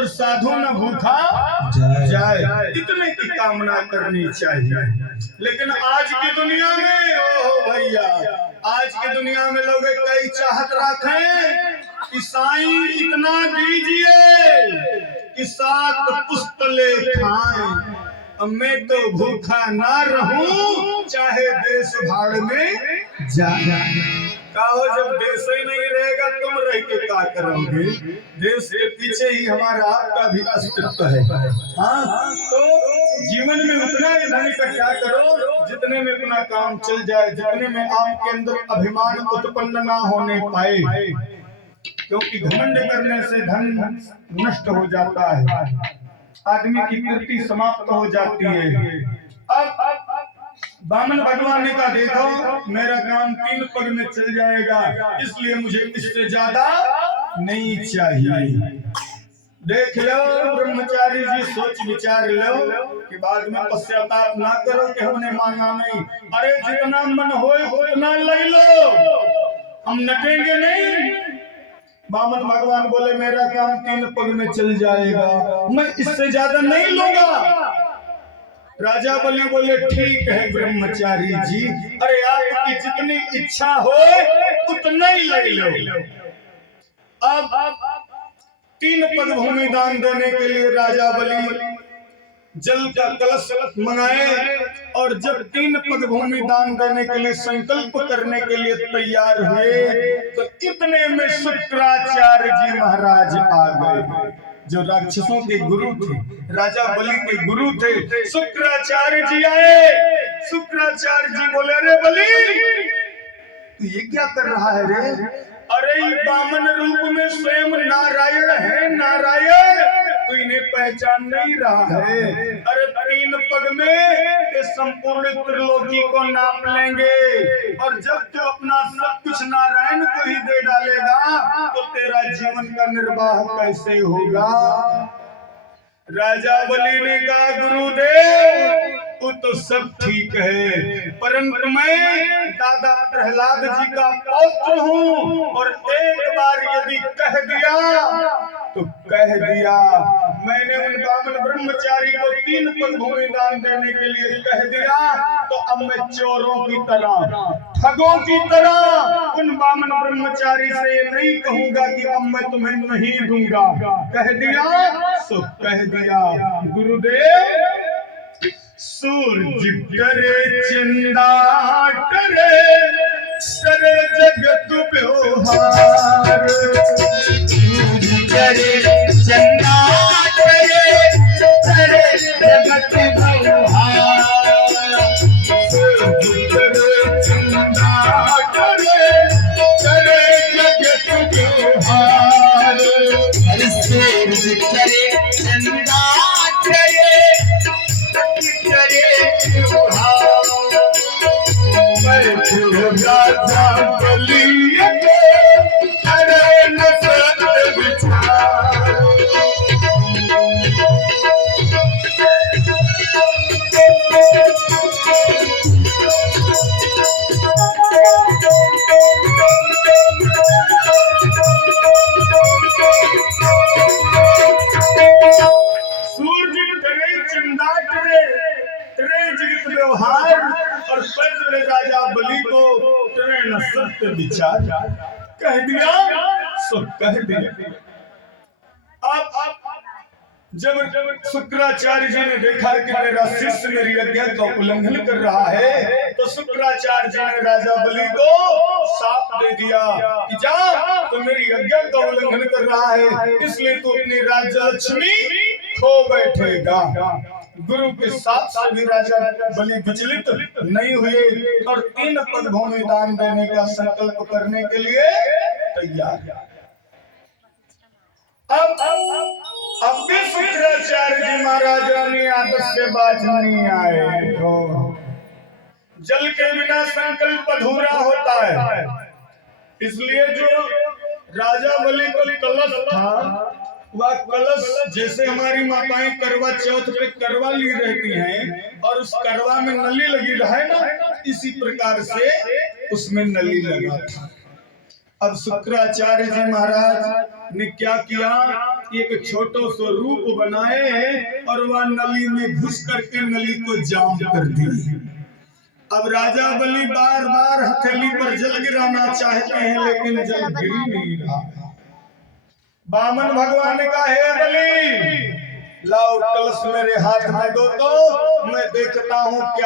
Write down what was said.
और साधु न भूखा जाए, इतने की कामना करनी चाहिए। लेकिन आज की दुनिया में ओहो भैया, आज की दुनिया में लोग कई चाहत रखें कि साईं इतना दीजिए कि 7 पुस्तले खाएं, मैं तो भूखा ना रहूं चाहे देश भाड़ में जाए। कहो जब देश ही नहीं रहेगा तुम रह के क्या करोगे? देश के पीछे ही हमारा आपका भी अस्तित्व है। हाँ, तो जीवन में उतना ही धन इकट्ठा करो जितने में अपना काम चल जाए, जितने में आपके अंदर अभिमान उत्पन्न ना होने पाए, क्योंकि घमंड करने से धन नष्ट हो जाता है, आदमी की कीर्ति समाप्त हो जाती है। अब बामन भगवान ने कहा देखो मेरा काम 3 पग में चल जाएगा, इसलिए मुझे इससे ज्यादा नहीं चाहिए। देख लो ब्रह्मचारी जी, सोच विचार लो कि बाद में पश्चाताप ना करो कि हमने मांगा नहीं। अरे जितना मन हो उतना ले लो, हम नटेंगे नहीं। बामन भगवान बोले मेरा काम 3 पग में चल जाएगा, मैं इससे ज्यादा नहीं लूंगा। राजा बलि बोले ठीक है ब्रह्मचारी जी, अरे आपकी जितनी इच्छा हो उतना ही ले लो। अब 3 पग भूमि दान देने के लिए राजा बलि जल का कलश मंगाए, और जब 3 पग भूमि दान देने के लिए संकल्प करने के लिए तैयार हुए तो इतने में शुक्राचार्य जी महाराज आ गए, जो राक्षसों के गुरु थे, राजा बलि के गुरु थे। शुक्राचार्य जी आए। शुक्राचार्य जी बोले अरे बलि तू ये क्या कर रहा है रे? अरे ये बामन रूप में स्वयं नारायण है, नारायण तू इन्हें पहचान नहीं रहा है। अरे 3 पग में ये संपूर्ण त्रिलोकी को नाप लेंगे, और जब तू अपना सब कुछ नारायण को ही दे डालेगा तो तेरा जीवन का निर्वाह कैसे होगा? राजा बलि ने कहा गुरुदेव वो तो सब ठीक है, परंतु मैं दादा प्रहलाद जी का पौत्र हूँ, और एक बार यदि कह दिया तो कह दिया। मैंने उन बामन ब्रह्मचारी को 3 पग भूमि दान देने के लिए कह दिया, तो अब मैं चोरों की तरह, ठगों की तरह उन बामन ब्रह्मचारी से ये नहीं कहूंगा कि अब मैं तुम्हें नहीं दूंगा। कह दिया सो कह दिया। गुरुदेव सूरज करे चंदा करे करे जगत व्यवहार, सूरज करे चंदा करे करे जगत व्यवहार, सूरज करे चंदा करे करे जगत व्यवहार, सूरज करे चंदा करे राजा बलि अरे नसत विचार। सूर्य करे चंदा करे करे जगत व्यवहार, और पैदल राजा बलि को ट्रेन सत्य विचार। कह दिया सो कह दिया। अब जब शुक्राचार्य जी ने देखा कि मेरा शिष्य मेरी आज्ञा का उल्लंघन कर रहा है, तो शुक्राचार्य जी ने राजा बलि को साफ दे दिया कि जा तो मेरी आज्ञा का उल्लंघन कर रहा है, इसलिए तू अपनी राज्य लक्ष्मी खो बैठेगा। गुरु के साथ भी राजा बलि विचलित नहीं हुए, और 3 पग भूमि दान देने का संकल्प करने के लिए तैयार। अब भी शुक्राचार्य जी महाराज रानी आदत से बाज नहीं आए। जल के बिना संकल्प अधूरा होता है, इसलिए जो राजा बलि को कलश था, वह कलश जैसे हमारी माताएं करवा चौथ पे करवा ली रहती हैं, और उस करवा में नली लगी रहे ना, इसी प्रकार से उसमें नली लगा था। अब शुक्राचार्य जी महाराज ने क्या किया, एक छोटो सो रूप बनाए और वह नली में घुस करके नली को जाम कर दिए। अब राजा बलि बार बार हथेली पर जल गिराना चाहते हैं लेकिन जल गिर नहीं रहा। बामन भगवान ने कहा, हे बलि, लाओ कलश मेरे हाथ में दो तो मैं देखता हूँ क्या